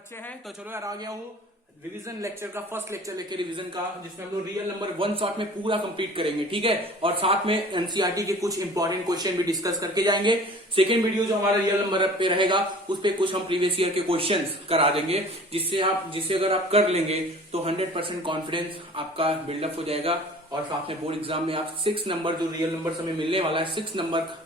अच्छे हैं तो चलो यार आ गया हूँ रिवीजन लेक्चर का फर्स्ट लेक्चर लेके रिवीजन का, जिसमें हम लोग रियल नंबर वन शॉट में पूरा कंप्लीट करेंगे। ठीक है, और साथ में एनसीईआरटी के कुछ इंपॉर्टेंट क्वेश्चन भी डिस्कस करके जाएंगे। सेकंड वीडियो जो हमारा रियल नंबर पे रहेगा उस पे कुछ हम प्रीवियस ईयर के क्वेश्चंस करा देंगे, जिससे अगर आप कर लेंगे तो 100% कॉन्फिडेंस आपका बिल्डअप हो जाएगा। और साथ में बोर्ड एग्जाम में आप 6 नंबर जो रियल नंबर हमें मिलने वाला है, 6 नंबर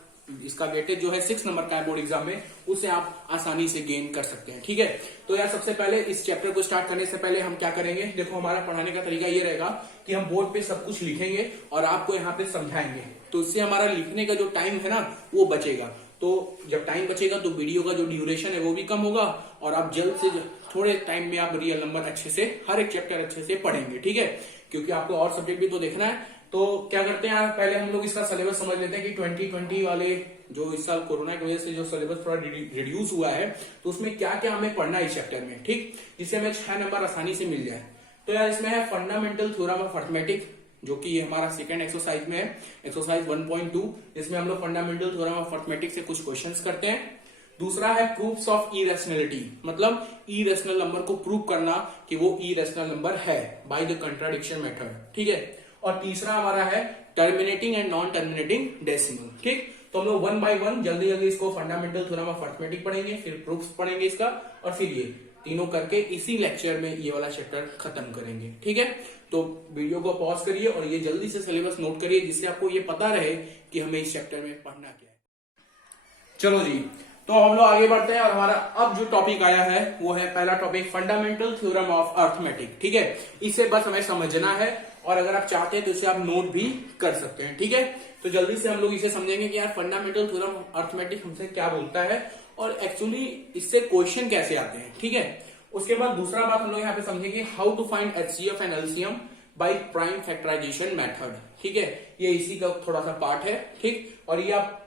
इसका वेटेज जो है 6 नंबर का है बोर्ड एग्जाम में, उसे आप आसानी से गेन कर सकते हैं। ठीक है, तो यार सबसे पहले इस चैप्टर को स्टार्ट करने से पहले हम क्या करेंगे, देखो हमारा पढ़ाने का तरीका ये रहेगा कि हम बोर्ड पे सब कुछ लिखेंगे और आपको यहाँ पे समझाएंगे, तो इससे हमारा लिखने का जो टाइम है ना वो बचेगा। तो जब टाइम बचेगा तो वीडियो का जो ड्यूरेशन है वो भी कम होगा और आप जल्द से थोड़े टाइम में आप रियल नंबर अच्छे से हर एक चैप्टर अच्छे से पढ़ेंगे। ठीक है, क्योंकि आपको और सब्जेक्ट भी तो देखना है। तो क्या करते हैं यार, पहले हम लोग इसका सिलेबस समझ लेते हैं कि 2020 वाले जो इस साल कोरोना की वजह से जो सिलेबस थोड़ा रिड्यूस हुआ है, तो उसमें क्या क्या हमें पढ़ना है इस चैप्टर में, ठीक, जिससे हमें 6 नंबर आसानी से मिल जाए। तो यार इसमें है फंडामेंटल थ्योरम ऑफ अर्थमेटिक, जो कि हमारा सेकंड एक्सरसाइज में है, एक्सरसाइज 1.2, जिसमें हम लोग फंडामेंटल थ्योरम ऑफ अर्थमेटिक से कुछ क्वेश्चंस करते हैं। दूसरा है प्रूफ्स ऑफ इरेशनलिटी, मतलब इरेशनल नंबर को प्रूव करना कि वो इरेशनल नंबर है बाय द कंट्राडिक्शन मेथड। ठीक है, और तीसरा हमारा है terminating and non terminating decimal. ठीक, तो हम लोग 1 by 1 जल्दी जल्दी इसको फंडामेंटल थ्योरम ऑफ अर्थमेटिक पढ़ेंगे, फिर प्रूफ्स पढ़ेंगे इसका, और फिर ये तीनों करके इसी लेक्चर में ये वाला चैप्टर खत्म करेंगे। ठीक है, तो वीडियो को पॉज करिए और ये जल्दी से सिलेबस नोट करिए, जिससे आपको ये पता रहे कि हमें इस चैप्टर में पढ़ना क्या है। चलो जी, तो हम लोग आगे बढ़ते हैं और हमारा अब जो टॉपिक आया है वो है पहला topic fundamental theorem of arithmetic. ठीक है, इसे बस हमें समझना है और अगर आप चाहते हैं तो इसे आप नोट भी कर सकते हैं। ठीक है, तो जल्दी से हम लोग इसे समझेंगे कि यार फंडामेंटल थ्योरम ऑफ अर्थमेटिक हमसे क्या बोलता है और एक्चुअली इससे क्वेश्चन कैसे आते हैं। ठीक है, उसके बाद दूसरा बात हम लोग यहाँ पे समझेंगे how to find HCF and LCM by prime factorization method. ठीक है, ये इसी का थोड़ा सा पार्ट है। ठीक, और ये आप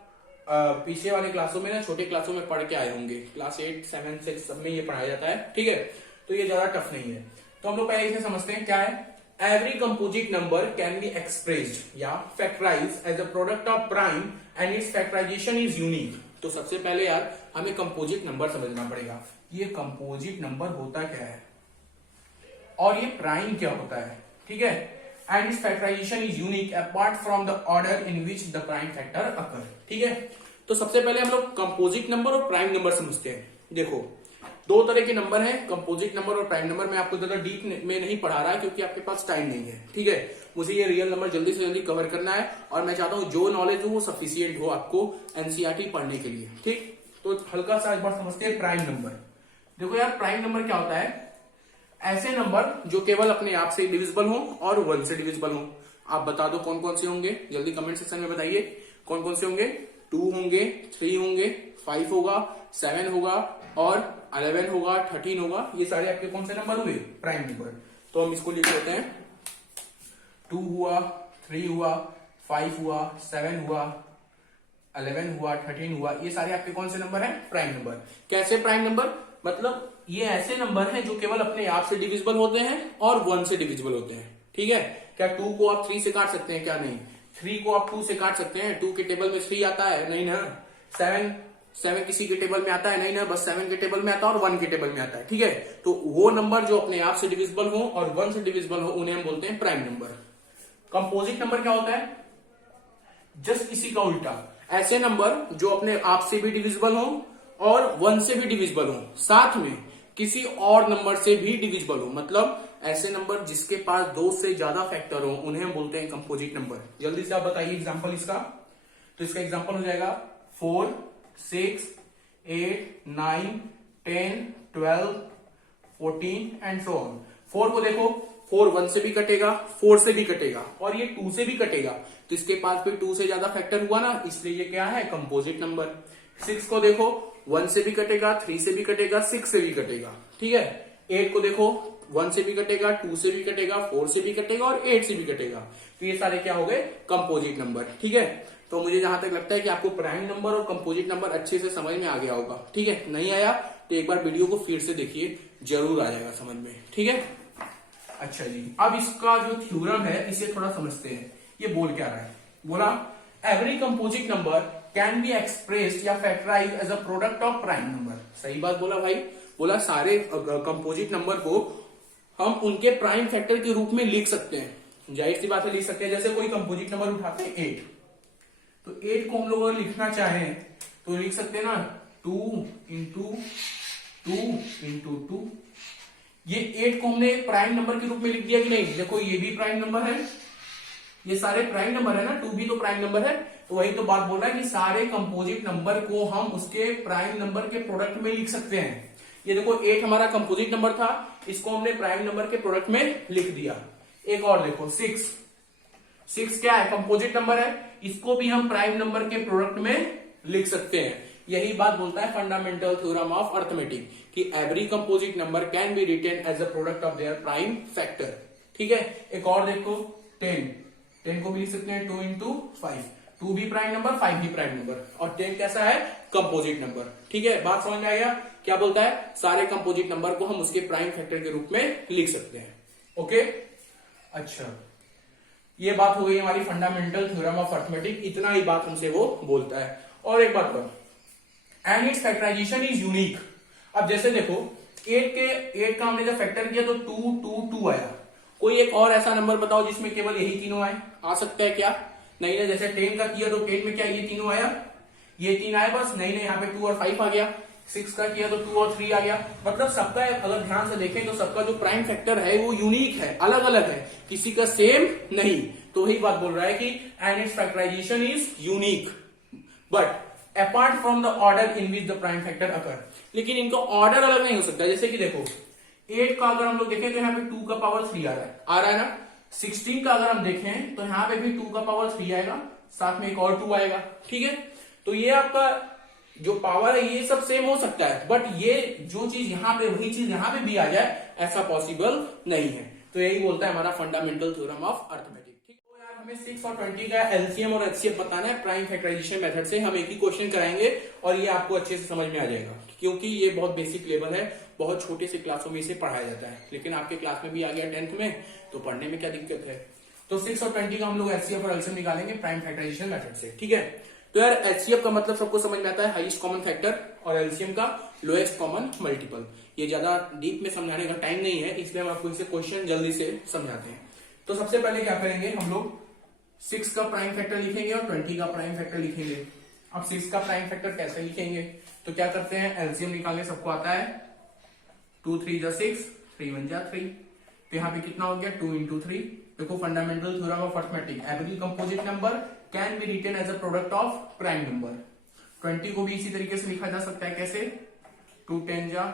पीछे वाले क्लासों में ना, छोटे क्लासों में पढ़ के आए होंगे, क्लास 8, 7, 6 सब में ये पढ़ाया जाता है। ठीक है, तो ये ज्यादा टफ नहीं है। तो हम लोग पहले इसे समझते हैं क्या है। Every composite number can be expressed या factorized as a product of prime and its factorization is unique। तो सबसे पहले यार हमें कंपोजिट नंबर समझना पड़ेगा, ये कंपोजिट नंबर होता क्या है और ये प्राइम क्या होता है। ठीक है, and its factorization is unique apart from the order in which the prime factor occur। ठीक है, तो सबसे पहले हम लोग कंपोजिट नंबर और प्राइम नंबर समझते हैं। देखो दो तरह के नंबर हैं, कंपोजिट नंबर और प्राइम नंबर। मैं आपको ज्यादा डीप में नहीं पढ़ा रहा क्योंकि आपके पास टाइम नहीं है। ठीक है, मुझे ये रियल नंबर जल्दी से जल्दी कवर करना है और मैं चाहता हूं जो नॉलेज हो वो सफिशियंट हो आपको एनसीईआरटी पढ़ने के लिए। ठीक, तो हल्का सा एक बार समझते हैं प्राइम नंबर। देखो यार प्राइम नंबर क्या होता है, ऐसे नंबर जो केवल अपने आप से डिविजिबल हो और 1 से डिविजिबल हो। आप बता दो कौन कौन से होंगे, जल्दी कमेंट सेक्शन में बताइए कौन कौन से होंगे। 2 होंगे, 3 होंगे, 5 होगा, 7 होगा और 11 होगा, 13 होगा। ये सारे आपके कौन से नंबर हुए, प्राइम नंबर। तो हम इसको लिख लेते हैं, 2 हुआ, 3 हुआ, 5 हुआ, 7 हुआ, 11 हुआ, 13 हुआ। ये सारे आपके कौन से नंबर हैं, प्राइम नंबर। कैसे प्राइम नंबर, मतलब ये ऐसे नंबर हैं जो केवल अपने आप से डिविजिबल होते हैं और 1 से डिविजिबल होते हैं। ठीक है, क्या 2 को आप 3 से काट सकते हैं, क्या नहीं। 3 को आप 2 से काट सकते हैं, 2 के टेबल में 3 आता है, नहीं ना। 7 किसी के टेबल में आता है, नहीं ना, बस 7 के टेबल में आता है और 1 के टेबल में आता है। ठीक है, तो वो नंबर जो अपने आप से डिविजिबल हो और 1 से डिविजिबल हो उन्हें हम बोलते हैं प्राइम नंबर। कंपोजिट नंबर क्या होता है, जस्ट इसी का उल्टा, ऐसे नंबर जो अपने आप से भी डिविजिबल हो और 1 से भी डिविजिबल हो, साथ में किसी और नंबर से भी डिविजिबल हो, मतलब ऐसे नंबर जिसके पास 2 से ज्यादा फैक्टर हो उन्हें हम बोलते हैं कंपोजिट नंबर। जल्दी से आप बताइए एग्जांपल इसका। तो इसका एग्जांपल हो जाएगा 4, 6, 8, 9, 10, 12, 14 एंड सो ऑन। 4 को देखो, 4 1 से भी कटेगा, 4 से भी कटेगा और ये 2 से भी कटेगा, तो इसके पास भी 2 से ज्यादा फैक्टर हुआ ना, इसलिए ये क्या है, कंपोजिट नंबर। 6 को देखो, 1 से भी कटेगा, 3 से भी कटेगा, 6 से भी कटेगा। ठीक है, 8 को देखो, 1 से भी कटेगा, 2 से भी कटेगा, 4 से भी कटेगा और 8 से भी कटेगा। तो ये सारे क्या हो गए, कंपोजिट नंबर। ठीक है, तो मुझे जहां तक लगता है कि आपको प्राइम नंबर और कंपोजिट नंबर अच्छे से समझ में आ गया होगा। ठीक है, नहीं आया तो एक बार वीडियो को फिर से देखिए, जरूर आ जाएगा समझ में। ठीक है, अच्छा जी, अब इसका जो थ्योरम है इसे थोड़ा समझते हैं। ये बोल क्या रहा है, बोला every composite number can be expressed या factorise as a product of prime number. सही बात बोला भाई, बोला सारे कंपोजिट नंबर को हम उनके प्राइम फैक्टर के रूप में लिख सकते हैं। जाहिर सी बात है लिख सकते हैं। जैसे कोई कंपोजिट नंबर उठाते हैं 8, तो 8 को हम लोग अगर लिखना चाहें तो लिख सकते हैं ना 2 इंटू 2। ये 8 को हमने प्राइम नंबर के रूप में लिख दिया कि नहीं? देखो ये भी प्राइम नंबर है, ये सारे प्राइम नंबर है ना, 2 भी तो प्राइम नंबर है। तो वही तो बात बोल रहा है कि सारे कंपोजिट नंबर को हम उसके प्राइम नंबर के प्रोडक्ट में लिख सकते हैं। ये देखो 8 हमारा कंपोजिट नंबर था, इसको हमने प्राइम नंबर के प्रोडक्ट में लिख दिया। एक और देखो 6 क्या है? कंपोजिट नंबर है, इसको भी हम प्राइम नंबर के प्रोडक्ट में लिख सकते हैं। यही बात बोलता है फंडामेंटल थ्योरम ऑफ अर्थमेटिक कि every composite number can be written as a product of their prime factor. ठीक है, एक और देखो 10 को भी लिख सकते हैं 2 इंटू 5। 2 भी प्राइम नंबर, 5 भी प्राइम नंबर, और 10 कैसा है? Composite number. ठीक है, बात समझ में आ गया? क्या बोलता है? सारे कंपोजिट नंबर को हम उसके प्राइम फैक्टर के रूप में लिख सकते हैं। ओके, अच्छा, ये बात हो गई हमारी फंडामेंटल थ्योरम ऑफ अर्थमेटिक। इतना ही बात हमसे वो बोलता है। और एक बात करो, and it's factorisation is unique. अब जैसे देखो 8 का हमने जब फैक्टर किया तो 2 आया। कोई एक और ऐसा नंबर बताओ जिसमें केवल यही तीनों आए। आ सकता है क्या? नहीं ना। जैसे 10 का किया तो 10 में क्या ये तीनों आया? ये 3 आए बस? नहीं, यहाँ पे 2 और 5 आ गया। 6 का किया तो 2 और 3 आ गया। मतलब सबका अगर ध्यान से देखें तो सबका जो प्राइम फैक्टर है वो यूनिक है, अलग अलग है, किसी का सेम नहीं। तो वही बात बोल रहा है कि and it's factorisation is unique but apart from the order in which the prime factor occur. लेकिन इनका ऑर्डर अलग नहीं हो सकता। जैसे कि देखो 8 का अगर हम लोग देखें तो यहाँ पे 2 का पावर 3 आ रहा है ना। 16 का अगर हम देखें तो यहाँ पे भी 2 का पावर 3 आएगा, साथ में एक और 2 आएगा। ठीक है, तो ये आपका जो पावर है ये सब सेम हो सकता है, बट ये जो चीज यहाँ पे वही चीज यहाँ पे भी आ जाए ऐसा पॉसिबल नहीं है। तो यही बोलता है हमारा फंडामेंटल थ्योरम ऑफ अर्थमेटिक। ठीक है, तो यार हमें 6 और 20 का एलसीएम और एचसीएफ बताना है प्राइम फैक्टराइजेशन मेथड से। हम एक ही क्वेश्चन कराएंगे और ये आपको अच्छे से समझ में आ जाएगा, क्योंकि ये बहुत बेसिक लेवल है, बहुत छोटे से क्लासों में इसे पढ़ाया जाता है। लेकिन आपके क्लास में भी आ गया 10th में, तो पढ़ने में क्या दिक्कत है। तो 6 और 20 का हम लोग एचसीएफ और एलसीएम निकालेंगे प्राइम फैक्टराइजेशन मेथड से। ठीक है, तो यार एचसीएफ का मतलब सबको समझ में आता है, हाईएस्ट कॉमन फैक्टर, और एलसीएम का लोएस्ट कॉमन मल्टीपल। ये ज्यादा डीप में समझाने का टाइम नहीं है, इसलिए हम आपको इसे क्वेश्चन जल्दी से समझाते हैं। तो सबसे पहले क्या करेंगे, हम लोग 6 का प्राइम फैक्टर लिखेंगे और 20 का प्राइम फैक्टर लिखेंगे। अब 6 का प्राइम फैक्टर कैसे लिखेंगे, तो क्या करते हैं, एलसीएम निकालने सबको आता है। 2 3 जा 6, 3 1 जा 3। तो यहाँ पे कितना हो गया 2 इंटू 3। देखो fundamental theorem of arithmetic, every composite number can be written as a product of prime number. 20 को भी इसी तरीके से लिखा जा सकता है। कैसे? 2 10 जा,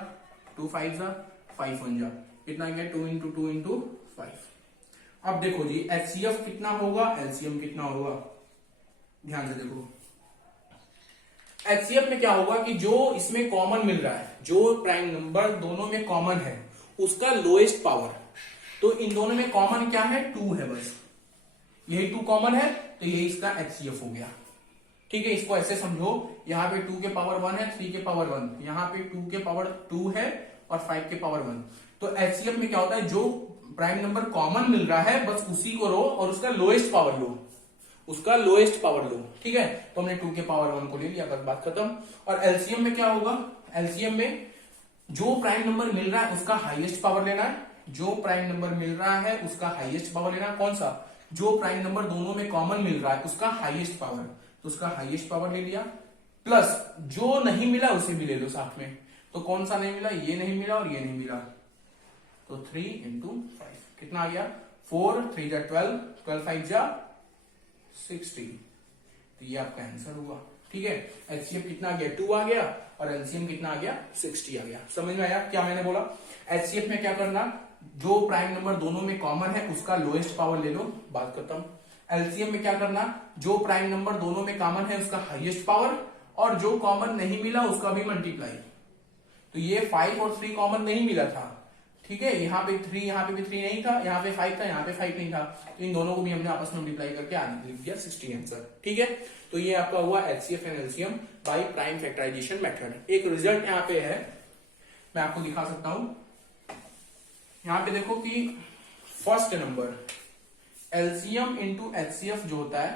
2 5 जा, 5 1 जा, कितना गया 2 इंटू 2 इंटू 5। अब देखो जी एचसीएफ कितना होगा, एलसीएम कितना होगा, ध्यान से देखो। एचसीएफ में क्या होगा कि जो इसमें कॉमन मिल रहा है, जो प्राइम नंबर दोनों में कॉमन है उसका लोएस्ट पावर। तो इन दोनों में कॉमन क्या है, 2 है बस, यही 2 कॉमन है, तो यही इसका एचसीएफ हो गया। ठीक है, इसको ऐसे समझो, यहाँ पे 2 के पावर 1 है, 3 के पावर 1, यहाँ पे 2 के पावर 2 है और 5 के पावर 1। तो एचसीएफ में क्या होता है, जो प्राइम नंबर कॉमन मिल रहा है बस उसी को लो और उसका लोएस्ट पावर लो, उसका लोएस्ट पावर लो। ठीक है, तो हमने 2 के पावर 1 को ले लिया, बस बात खत्म। और एलसीएम में क्या होगा, एलसीएम में जो प्राइम नंबर मिल रहा है उसका हाईएस्ट पावर लेना है, जो प्राइम नंबर मिल रहा है उसका हाईएस्ट पावर लेना है। कौन सा, जो प्राइम नंबर दोनों में कॉमन मिल रहा है उसका हाईएस्ट पावर, तो उसका हाईएस्ट पावर ले लिया, प्लस जो नहीं मिला उसे भी ले लो साथ में। तो कौन सा नहीं मिला, ये नहीं मिला और ये नहीं मिला, तो 3 इंटू 5 कितना आ गया 4 3 जा 12, 12 5 जा 60। तो ये आपका आंसर हुआ। ठीक है, एचसीएफ कितना आ गया 2 आ गया और एलसीएम कितना आ गया 60 आ गया। समझ में आया क्या मैंने बोला। एचसीएफ में क्या करना, जो प्राइम नंबर दोनों में कॉमन है उसका लोएस्ट पावर ले लो, बात खत्म। एलसीएम में क्या करना, जो प्राइम नंबर दोनों में कॉमन है उसका हाईएस्ट पावर, और जो कॉमन नहीं मिला उसका भी मल्टीप्लाई। तो ये 5 और 3 कॉमन नहीं मिला था। ठीक है, यहाँ पे 3, यहाँ पे भी 3 नहीं था, यहाँ पे 5 था, यहाँ पे 5 नहीं था, तो इन दोनों को भी हमने आपस में मल्टीप्लाई करके आगे लिख दिया 60 आंसर। ठीक है, तो ये आपका हुआ HCF and LCM by prime factorization method. एक रिजल्ट यहाँ पे है, मैं आपको दिखा सकता हूं। यहाँ पे देखो कि first number LCM into HCF जो होता है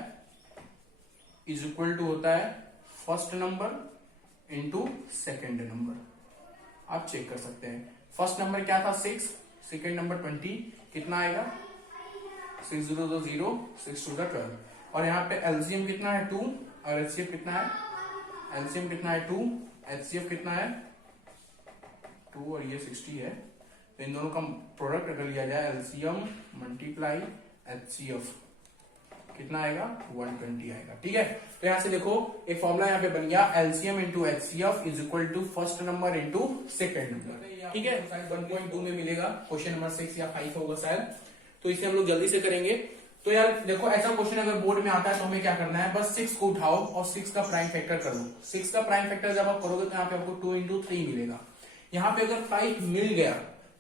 इज इक्वल टू होता है first number into second number. आप चेक कर सकते हैं। फर्स्ट नंबर क्या था 6, सेकेंड नंबर 20, कितना आएगा 6 0 2 0, 6 2 12। और यहाँ पे एलसीएम कितना है 2 और एचसीएफ कितना है, एलसीएम कितना है 2, एचसीएफ कितना है 2 और ये 60 है। तो इन दोनों का प्रोडक्ट अगर लिया जाए एलसीएम मल्टीप्लाई एचसीएफ कितना आएगा 120 आएगा। ठीक है, तो यहां से देखो एक फॉर्मूला यहाँ पे बन गया LCM into HCF is equal to first number into second number. ठीक है, शायद 1.2 में मिलेगा, क्वेश्चन नंबर 6 या 5 होगा शायद, तो इसे हम लोग जल्दी से करेंगे। तो यार देखो ऐसा क्वेश्चन अगर बोर्ड में आता है तो हमें क्या करना है, बस 6 को उठाओ और 6 का प्राइम फैक्टर कर लो। 6 का प्राइम फैक्टर जब आप करोगे तो यहाँ पे आपको 2 इंटू 3 मिलेगा। यहाँ पे अगर 5 मिल गया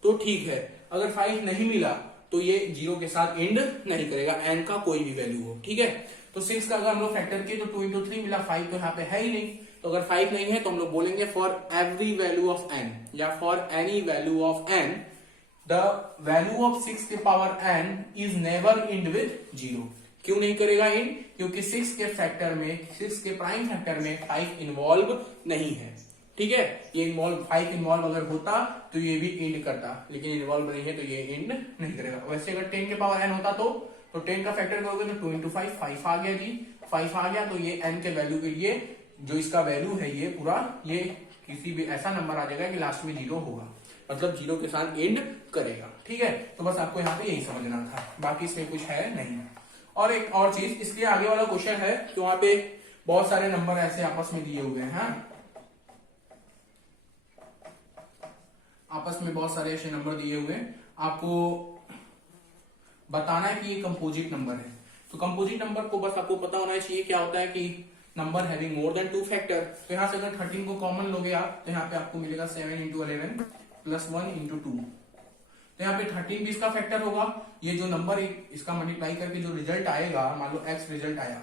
तो ठीक है, अगर 5 नहीं मिला तो ये 0 के साथ एंड नहीं करेगा, एंड का कोई भी वैल्यू हो। ठीक है, तो 6 का अगर हम लोग फैक्टर किए तो 2 इंटू 3 मिला, 5 तो यहाँ पे है ही नहीं। तो अगर 5 नहीं है तो हम लोग बोलेंगे for every value of n या for any value of n the value of 6 के power n is never end with 0। क्यों नहीं करेगा इंड, क्योंकि 6 के फैक्टर में, 6 के प्राइम फैक्टर में 5 इन्वॉल्व नहीं है। ठीक है, ये इन्वॉल्व 5 इन्वॉल्व अगर होता तो ये भी इंड करता, लेकिन इन्वॉल्व नहीं है तो ये इंड नहीं करेगा। वैसे अगर 10 के पावर n होता तो 10 का फैक्टर करोगे तो 2 इंटू 5, 5 आ गया जी, 5 आ गया तो ये n के वैल्यू के लिए जो इसका वैल्यू है ये पूरा ये किसी भी ऐसा नंबर आ जाएगा कि लास्ट में 0 होगा, मतलब 0 के साथ एंड करेगा। ठीक है, तो बस आपको यहाँ पे यही समझना था, बाकी इसमें कुछ है नहीं। और एक और चीज, इसलिए आगे वाला क्वेश्चन है कि वहां पे बहुत सारे नंबर ऐसे आपस में दिए हुए हैं, आपस में बहुत सारे ऐसे नंबर दिए हुए हैं, आपको बताना है कि ये कंपोजिट नंबर है। तो कंपोजिट नंबर को बस आपको पता होना चाहिए क्या होता है कि number having more than 2 factor. तो यहां से अगर 13 को कॉमन लोगे आप तो यहाँ पे आपको मिलेगा 7 इंटू 11 प्लस 1 इंटू 2। तो यहाँ पे 13 भी इसका फैक्टर होगा। ये जो नंबर इसका मल्टीप्लाई करके जो रिजल्ट आएगा, मान लो x रिजल्ट आया,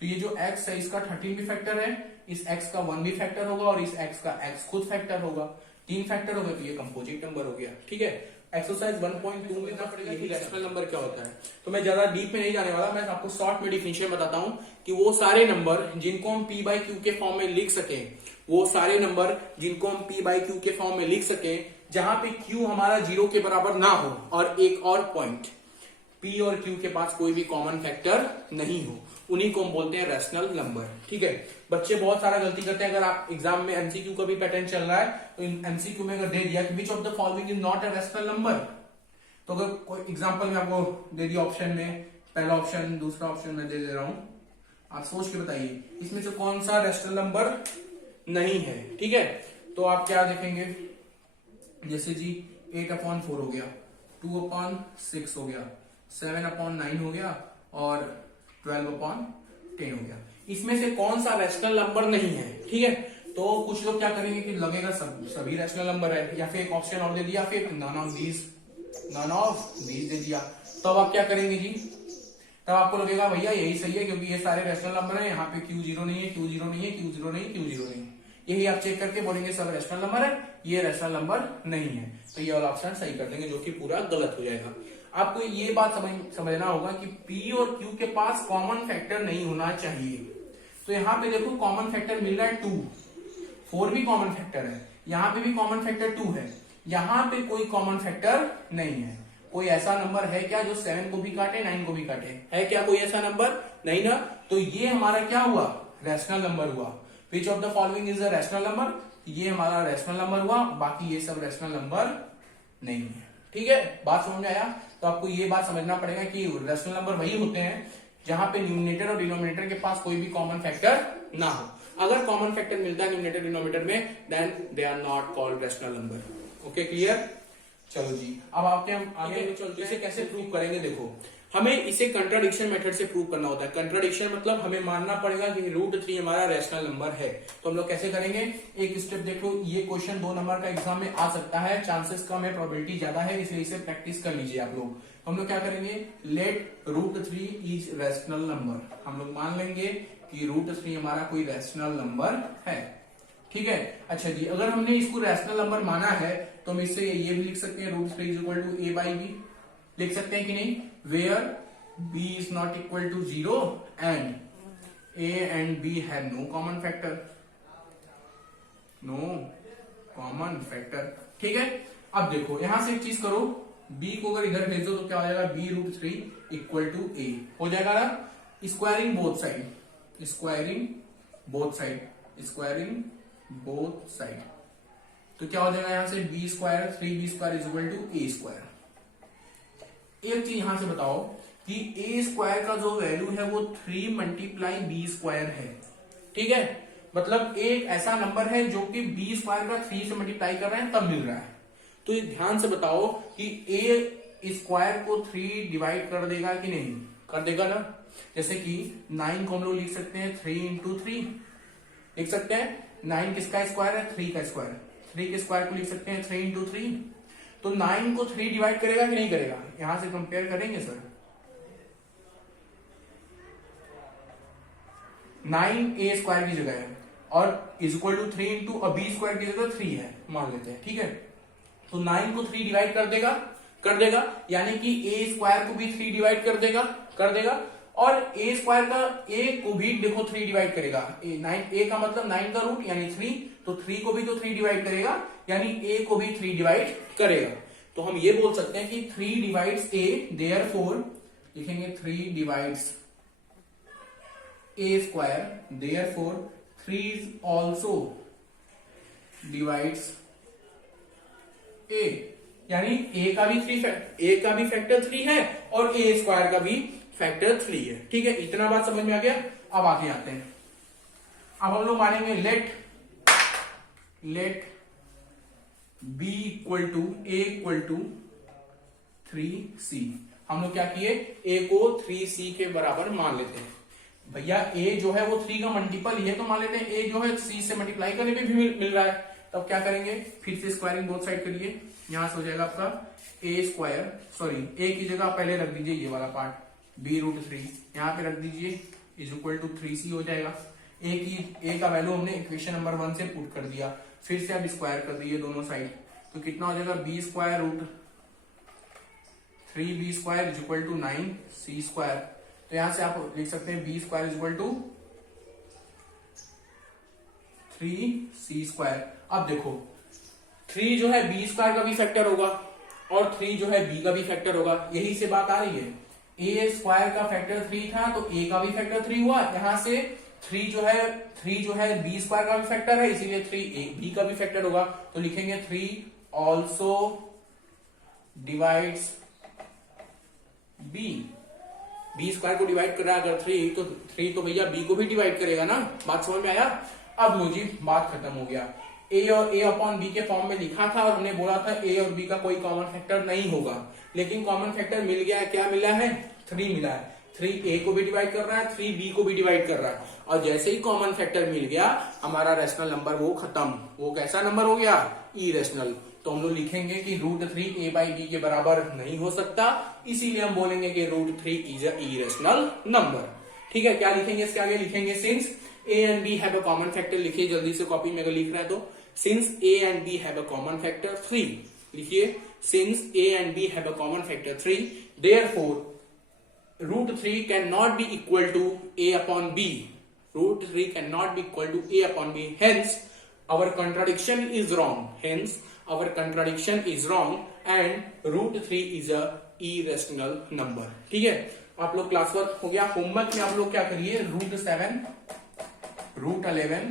तो ये जो x है इसका 13 भी फैक्टर है, इस x का 1 भी फैक्टर होगा और इस x का x खुद फैक्टर होगा, 3 फैक्टर हो गए तो ये कंपोजिट नंबर हो गया। ठीक है, एक्सरसाइज 1.2 में पड़ेगा कि रैशनल नंबर क्या होता है। तो मैं ज्यादा डीप में नहीं जाने वाला, मैं आपको शॉर्ट में डिफिनेशन बताता हूं कि वो सारे नंबर जिनको हम p बाई क्यू के फॉर्म में लिख सकें, वो सारे नंबर जिनको हम p बाई क्यू के फॉर्म में लिख सकें जहां पे q हमारा 0 के बराबर ना हो, और एक और पॉइंट p और q के पास कोई भी कॉमन फैक्टर नहीं हो, उन्हीं को हम बोलते हैं रैशनल नंबर। ठीक है, बच्चे बहुत सारा गलती करते हैं। अगर आप एग्जाम में एमसीक्यू का भी पैटर्न चल रहा है तो एमसीक्यू में अगर दे दिया कि which of the following is not a rational number, तो अगर कोई एग्जांपल में आपको दे दिया ऑप्शन में, पहला ऑप्शन दूसरा ऑप्शन में दे रहा हूं, आप सोच के बताइए इसमें से कौन सा रैशनल नंबर नहीं है। ठीक है, तो आप क्या देखेंगे, जैसे जी 8/4 हो गया, 2/6 हो गया, 7/9 हो गया और 12/10 हो गया। इसमें से कौन सा रैशनल नंबर नहीं है। ठीक है, तो कुछ लोग क्या करेंगे कि लगेगा सभी रैशनल नंबर है, या फिर एक ऑप्शन और दे दिया, फिर नन ऑफ दीज दे दिया। तो अब आप क्या करेंगे जी, तब आपको लगेगा भैया यही सही है क्योंकि ये सारे रैशनल नंबर है, यहाँ पे Q0 नहीं है, Q0 नहीं है, Q0 नहीं, Q0 नहीं। यही आप चेक करके बोलेंगे सब रैशनल नंबर है, ये रैशनल नंबर नहीं है, तो ये वाला ऑप्शन सही कर देंगे, जो कि पूरा गलत हो जाएगा। आपको ये बात समझना होगा कि P और Q के पास कॉमन फैक्टर नहीं होना चाहिए। तो यहाँ पे देखो कॉमन फैक्टर मिल रहा है 2, 4 भी कॉमन फैक्टर है, यहाँ पे भी कॉमन फैक्टर 2 है, यहाँ पे कोई कॉमन फैक्टर नहीं है। कोई ऐसा नंबर है क्या जो 7 को भी काटे 9 को भी काटे, है क्या कोई ऐसा नंबर? नहीं ना। तो ये हमारा क्या हुआ, रैशनल नंबर हुआ। Which of the following is a rational number, ये हमारा रैशनल नंबर हुआ, बाकी ये सब रैशनल नंबर नहीं है। ठीक है, बात समझ में आया। तो आपको ये बात समझना पड़ेगा कि रैशनल नंबर वही होते हैं जहां पे न्यूमिनेटर और डिनोमिनेटर के पास कोई भी कॉमन फैक्टर ना हो। अगर कॉमन फैक्टर मिलता है न्यूमिनेटर डिनोमिनेटर में, then they are not called rational number. Okay, clear. चलो जी, अब आपके हम आगे चलते हैं, इसे कैसे प्रूव करेंगे। देखो, हमें इसे कंट्राडिक्शन मेथड से प्रूव करना होता है। कंट्राडिक्शन मतलब हमें मानना पड़ेगा कि √3 हमारा रैशनल नंबर है। तो हम लोग कैसे करेंगे, एक स्टेप देखो, ये क्वेश्चन 2 नंबर का एग्जाम में आ सकता है, चांसेस कम है, प्रोबेबिलिटी ज्यादा है, इसलिए इसे प्रैक्टिस कर लीजिए आप लोग। हम लोग क्या करेंगे, लेट √3 इज रैशनल नंबर। हम लोग मान लेंगे कि √3 हमारा कोई रैशनल नंबर है। ठीक है, अच्छा जी, अगर हमने इसको रैशनल नंबर माना है तो हम इससे ये भी लिख सकते हैं, √3 इज इक्वल टू a/b लिख सकते हैं कि नहीं, where b is not equal to 0 and a and b have no common factor. No common factor. ठीक है, अब देखो यहां से एक चीज करो, b को अगर इधर भेज दो तो क्या हो जाएगा, b√3 इक्वल टू a हो जाएगा ना। Squaring both side, squaring both side, squaring both side, तो क्या हो जाएगा यहां से b square 3b² is equal to a square. एक चीज यहां से बताओ कि a स्क्वायर का जो वैल्यू है वो 3 मल्टीप्लाई b स्क्वायर है। ठीक है, मतलब एक ऐसा नंबर है जो कि b स्क्वायर का 3 से मल्टीप्लाई कर रहे हैं तब मिल रहा है। तो ये ध्यान से बताओ कि a स्क्वायर को 3 डिवाइड कर देगा कि नहीं, कर देगा ना। जैसे कि 9 को हम लोग लिख सकते हैं 3 इंटू 3 लिख सकते हैं। 9 किसका स्क्वायर है, 3 का स्क्वायर। 3 के स्क्वायर को लिख सकते हैं 3 इंटू 3। तो 9 को 3 डिवाइड करेगा कि नहीं करेगा, यहां से कंपेयर करेंगे सर। 9 a स्क्वायर की जगह है और इज इक्वल टू 3 इंटू और b स्क्वायर की जगह 3 है मान लेते हैं। ठीक है, तो 9 को 3 डिवाइड कर देगा, यानी कि a स्क्वायर को भी 3 डिवाइड कर देगा और a स्क्वायर का a को भी देखो 3 डिवाइड करेगा। a का मतलब 9 का रूट यानी 3, तो 3 को भी तो 3 डिवाइड करेगा, यानी a को भी 3 डिवाइड करेगा। तो हम ये बोल सकते हैं कि 3 डिवाइड्स a, देयरफॉर लिखेंगे 3 divides a square, therefore 3 also divides a, यानी a का भी फैक्टर 3 है और a स्क्वायर का भी फैक्टर 3 है। ठीक है, इतना बात समझ में आ गया। अब आगे आते हैं, अब हम लोग मानेंगे let b equal to a equal to 3c। हम लोग क्या किए, a को 3c के बराबर मान लेते हैं। भैया a जो है वो 3 का मल्टीपल ही है, तो मान लेते हैं a जो है c से मल्टीप्लाई करने पे भी मिल रहा है। तब क्या करेंगे, फिर से स्क्वायरिंग बोथ साइड करिए। यहां से हो जाएगा आपका a स्क्वायर, सॉरी a की जगह पहले रख दीजिए ये वाला पार्ट b√3, यहाँ पे रख दीजिए इज इक्वल टू 3c हो जाएगा। a का वैल्यू हमने इक्वेशन नंबर 1 से पुट कर दिया, फिर से अब स्क्वायर कर दीजिए दोनों साइड, तो कितना हो जाएगा b square root 3b square is equal to 9c square. तो यहां से आप लिख सकते हैं b square is equal to 3c square. अब देखो 3 जो है b स्क्वायर का भी फैक्टर होगा और 3 जो है b का भी फैक्टर होगा, यही से बात आ रही है। a स्क्वायर का फैक्टर 3 था तो a का भी फैक्टर 3 हुआ, यहां से 3 जो है b स्क्वायर का भी फैक्टर है, इसीलिए 3 b का भी फैक्टर होगा। तो लिखेंगे 3 ऑल्सो डिवाइड्स b स्क्वायर को डिवाइड कर रहा है अगर 3 तो भैया b को भी डिवाइड करेगा ना। बात समझ में आया। अब लो जी, बात खत्म हो गया। a और a अपॉन b के फॉर्म में लिखा था और हमने बोला था a और b का कोई कॉमन फैक्टर नहीं होगा, लेकिन कॉमन फैक्टर मिल गया। क्या मिला है, 3 मिला है। 3 a को भी डिवाइड कर रहा है, 3 b को भी डिवाइड कर रहा है, और जैसे ही कॉमन फैक्टर मिल गया हमारा रैशनल नंबर वो खत्म। वो कैसा नंबर हो गया, इरेशनल। तो हम लोग लिखेंगे कि √3 a/b के बराबर नहीं हो सकता, इसीलिए हम बोलेंगे कि √3 इज अ इरेशनल नंबर। ठीक है, क्या लिखेंगे इसके आगे, लिखेंगे since a and b have a common factor। लिखिए जल्दी से कॉपी में अगर लिख रहा है तो, since a and b have a common factor 3, लिखिए since a and b have a common factor 3, therefore √3 cannot be equal to a upon b। √3 cannot be equal to a upon b, hence our contradiction is wrong, and √3 is a irrational number। ठीक है, आप लोग class work हो गया। Homework में आप लोग क्या करिए, √7 √11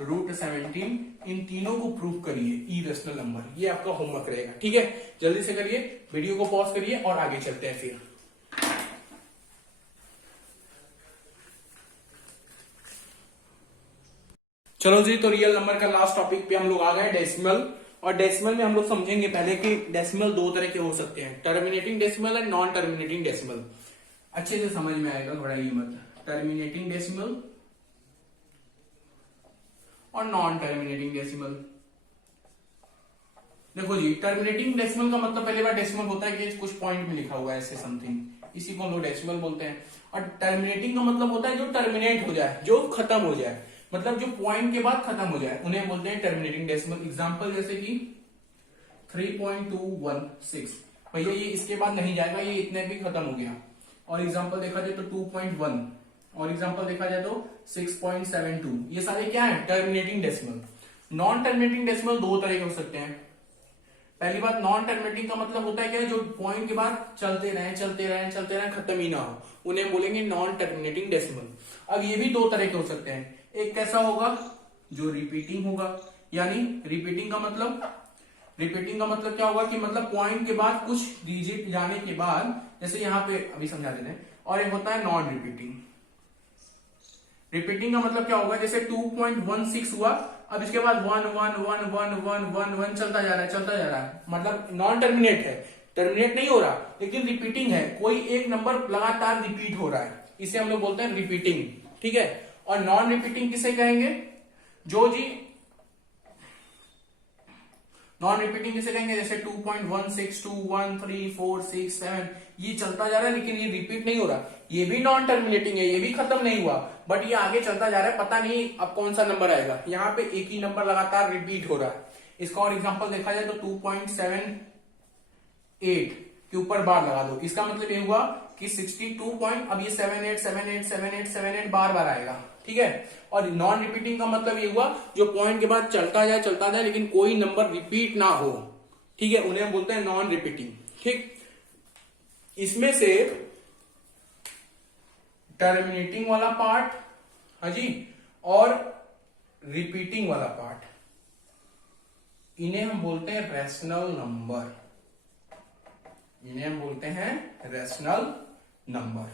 √17 इन तीनों को प्रूव करिए इरेशनल नंबर, ये आपका होमवर्क रहेगा। ठीक है, जल्दी से करिए, वीडियो को पॉज करिए और आगे चलते हैं फिर। चलो जी, तो रियल नंबर का लास्ट टॉपिक पे हम लोग आ गए, डेसिमल। और डेसिमल में हम लोग समझेंगे पहले कि डेसिमल 2 तरह के हो सकते हैं, terminating decimal and non terminating decimal. अच्छे से समझ में आएगा, घबराइए मत। टर्मिनेटिंग डेसिमल और नॉन टर्मिनेटिंग डेसिमल। देखो जी, टर्मिनेटिंग डेसिमल का मतलब पहले बार डेसिमल होता है कि कुछ पॉइंट में लिखा हुआ है ऐसे समथिंग, इसी को हम लोग डेसिमल बोलते हैं। और टर्मिनेटिंग का मतलब होता है जो टर्मिनेट हो जाए, जो खत्म हो जाए, मतलब जो पॉइंट के बाद खत्म हो जाए, उन्हें बोलते हैं टर्मिनेटिंग डेसिमल। एग्जांपल जैसे कि 3.216, भैया ये इसके बाद नहीं जाएगा, ये इतने भी खत्म हो गया। और एग्जांपल देखा जाए तो 2.1, और एग्जांपल देखा जाए तो 6.72, ये सारे क्या है, terminating decimal. Non terminating decimal दो तरह के हो सकते हैं। पहली बात, नॉन टर्मिनेटिंग का मतलब होता है क्या, जो पॉइंट के बाद चलते रहे खत्म ही ना हो, उन्हें बोलेंगे नॉन टर्मिनेटिंग डेसिमल। अब ये भी दो तरह के हो सकते हैं, एक कैसा होगा जो रिपीटिंग होगा, यानी रिपीटिंग का मतलब क्या होगा कि मतलब पॉइंट के बाद कुछ डिजिट जाने के बाद, जैसे यहां पे अभी समझा देते हैं। और एक होता है नॉन रिपीटिंग। रिपीटिंग का मतलब क्या होगा, जैसे 2.16 हुआ, अब इसके बाद 1 1 1 1 1 1 1 चलता जा रहा है, मतलब नॉन टर्मिनेट है, टर्मिनेट नहीं हो रहा, लेकिन रिपीटिंग है, कोई एक नंबर लगातार रिपीट हो रहा है, इसे हम लोग बोलते हैं रिपीटिंग। ठीक है। और नॉन रिपीटिंग किसे कहेंगे, जो जी नॉन रिपीटिंग किसे कहेंगे, जैसे 2.16 2 1 3 4 6 7 ये चलता जा रहा है, लेकिन ये रिपीट नहीं हो रहा, ये भी नॉन टर्मिनेटिंग है, ये भी खत्म नहीं हुआ, बट ये आगे चलता जा रहा है, पता नहीं अब कौन सा नंबर आएगा, यहाँ पे एक ही नंबर लगातार रिपीट हो रहा है। इसका और एग्जांपल देखा जाए तो 2.78 के ऊपर बार लगा दो, इसका मतलब ये हुआ कि 62 पॉइंट, अब ये 78 78 78 78 बार बार आएगा। ठीक है। और नॉन रिपीटिंग का मतलब ये हुआ जो पॉइंट के बाद चलता जाए लेकिन कोई नंबर रिपीट ना हो। ठीक है, उन्हें हम बोलते हैं नॉन रिपीटिंग। ठीक। इसमें से टर्मिनेटिंग वाला पार्ट, हाँ जी, और रिपीटिंग वाला पार्ट, इन्हें हम बोलते हैं रैशनल नंबर।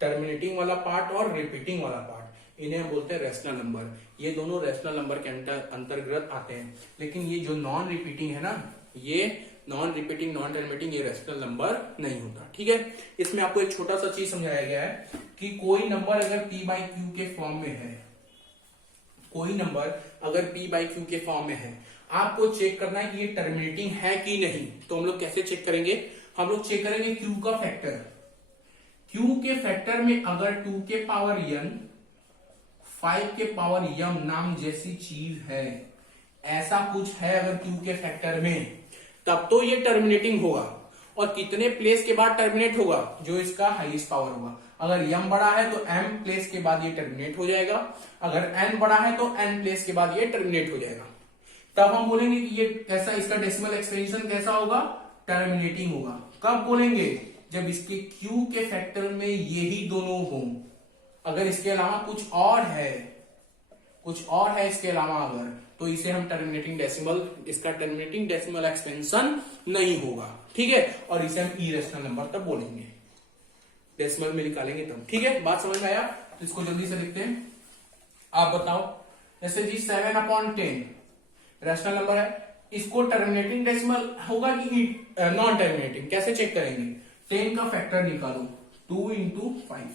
टर्मिनेटिंग वाला पार्ट और रिपीटिंग वाला पार्ट, इन्हें हम बोलते हैं रैशनल नंबर। ये दोनों रैशनल नंबर के अंतर्गत आते हैं, लेकिन ये जो नॉन रिपीटिंग है ना, ये नॉन रिपीटिंग नॉन टर्मिनेटिंग, ये रैशनल नंबर नहीं होता। ठीक है। इसमें आपको एक छोटा सा चीज समझाया गया है कि कोई नंबर अगर p/q के फॉर्म में है, कोई नंबर अगर p/q के फॉर्म में है, आपको चेक करना है कि ये टर्मिनेटिंग है कि नहीं। तो हम लोग कैसे चेक करेंगे, हम लोग चेक करेंगे q का फैक्टर। q के फैक्टर में अगर 2 के पावर n 5 के पावर m नाम जैसी चीज है, ऐसा कुछ है अगर q के फैक्टर में, तब तो ये टर्मिनेटिंग होगा। और कितने प्लेस के बाद टर्मिनेट होगा, जो इसका हाईएस्ट पावर होगा। अगर m बड़ा है तो m प्लेस के बाद ये टर्मिनेट हो जाएगा, अगर n बड़ा है तो n प्लेस के बाद ये टर्मिनेट हो जाएगा। तब हम बोलेंगे कि ये कैसा, इसका डेसिमल एक्सपेंशन कैसा होगा, टर्मिनेटिंग होगा। कब बोलेंगे, जब इसके q के फैक्टर में यही दोनों हो। अगर इसके अलावा कुछ और है इसके अलावा अगर, तो इसे हम टर्मिनेटिंग डेसिमल, इसका टर्मिनेटिंग डेसिमल एक्सपेंशन नहीं होगा। ठीक है। और इसे हम इरेशनल नंबर तब बोलेंगे, डेसिमल में निकालेंगे तब। ठीक है, बात समझ में आया। तो इसको जल्दी से लिखते हैं। आप बताओ, जैसे जी 7/10 रैशनल नंबर है, इसको टर्मिनेटिंग डेसिमल होगा कि नॉन टर्मिनेटिंग, कैसे चेक करेंगे, 10 का फैक्टर निकालो, 2 × 5,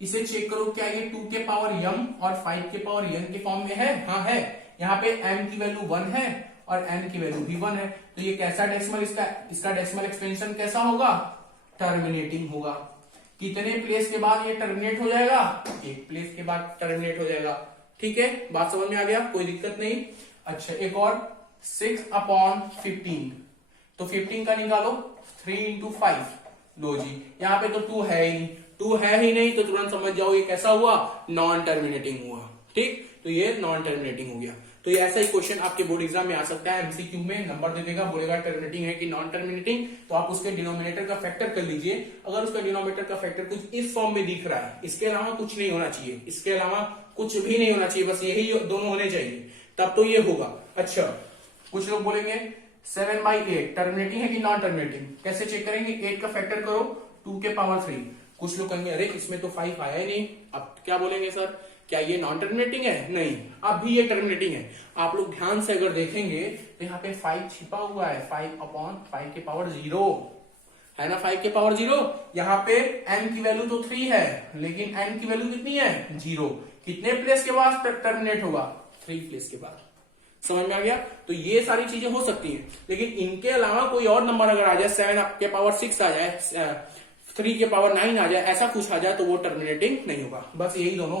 इसे चेक करो क्या ये 2 के पावर m और 5 के पावर n के फॉर्म में है। हाँ है, यहाँ पे m की वैल्यू 1 है और n की वैल्यू भी 1 है, तो ये कैसा डेसिमल, इसका डेसिमल एक्सपेंशन कैसा होगा, टर्मिनेटिंग होगा। कितने प्लेस के बाद ये टर्मिनेट हो जाएगा, एक प्लेस के बाद टर्मिनेट हो जाएगा। ठीक है, बात समझ में आ गया, कोई दिक्कत नहीं। अच्छा, एक और 6/15, तो 15 का निकालो, 3 × 5, लो जी, यहाँ पे तो 2 है ही नहीं, तो तुरंत समझ जाओ ये कैसा हुआ, नॉन टर्मिनेटिंग हुआ। ठीक, तो ये नॉन टर्मिनेटिंग हो गया। तो ये ऐसा ही क्वेश्चन आपके बोर्ड एग्जाम में आ सकता है, एमसीक्यू में नंबर दे देगा, बोलेगा टर्मिनेटिंग है कि नॉन टर्मिनेटिंग, तो आप उसके डिनोमिनेटर का फैक्टर कर लीजिए। अगर उसका डिनोमिनेटर का फैक्टर कुछ इस फॉर्म में दिख रहा है, इसके अलावा कुछ नहीं होना चाहिए, इसके अलावा कुछ भी नहीं होना चाहिए, बस यही दोनों होने चाहिए, तब तो ये होगा। अच्छा, कुछ लोग बोलेंगे 7/8 टर्मिनेटिंग है कि नॉन टर्मिनेटिंग, कैसे चेक करेंगे, 8 का फैक्टर करो, 2 के पावर 3। कुछ लोग कहेंगे अरे इसमें तो 5 आया ही नहीं, अब क्या बोलेंगे सर, क्या ये नॉन टर्मिनेटिंग है, नहीं, अब भी ये टर्मिनेटिंग है। आप लोग ध्यान से अगर देखेंगे तो यहाँ पे 5 छिपा हुआ है, 5/5 के पावर 0 है ना, 5 के पावर 0। यहाँ पे n की वैल्यू तो 3 है, लेकिन n की वैल्यू कितनी है, 0। कितने प्लेस के बाद टर्मिनेट होगा, 3 प्लेस के बाद। समझ में आ गया। तो ये सारी चीजें हो सकती हैं, लेकिन इनके अलावा कोई और नंबर अगर आ जाए, 7 के पावर 6 आ जाए, 3 के पावर 9 आ जाए, ऐसा कुछ आ जाए, तो वो टर्मिनेटिंग नहीं होगा। बस यही दोनों